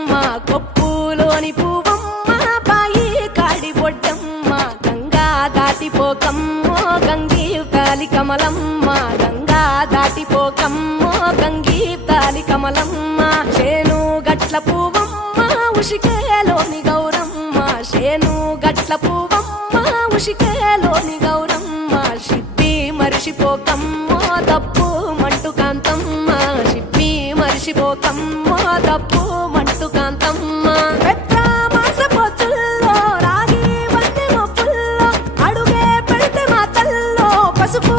బొడ్డమ్మ కొప్పులోని పువ్వమ్మ బాయి కాడి బొడ్డమ్మ గంగా దాటిపోకమ్మో గంగీ తాలి కమలమ్మ గంగా దాటిపోకమ్మో గంగీ తాలి కమలమ్మ చేను గట్ల పువ్వమ్మ ఉషికేలోని గౌరమ్మ చేను గట్ల పువ్వమ్మ ఉషికేలోని గౌరమ్మ షిప్పి మరిషిపోకమ్మో తప్పు మంటు కాంతమ్మ షిప్పి మరిషిపోకమ్మో తప్పు మంటు కాంతమ్మ పెద్ద మాస పొత్తుల్లో రాగి వంటి మొప్పుల్లో అడుగే పెడితే మా తల్లో పసుపు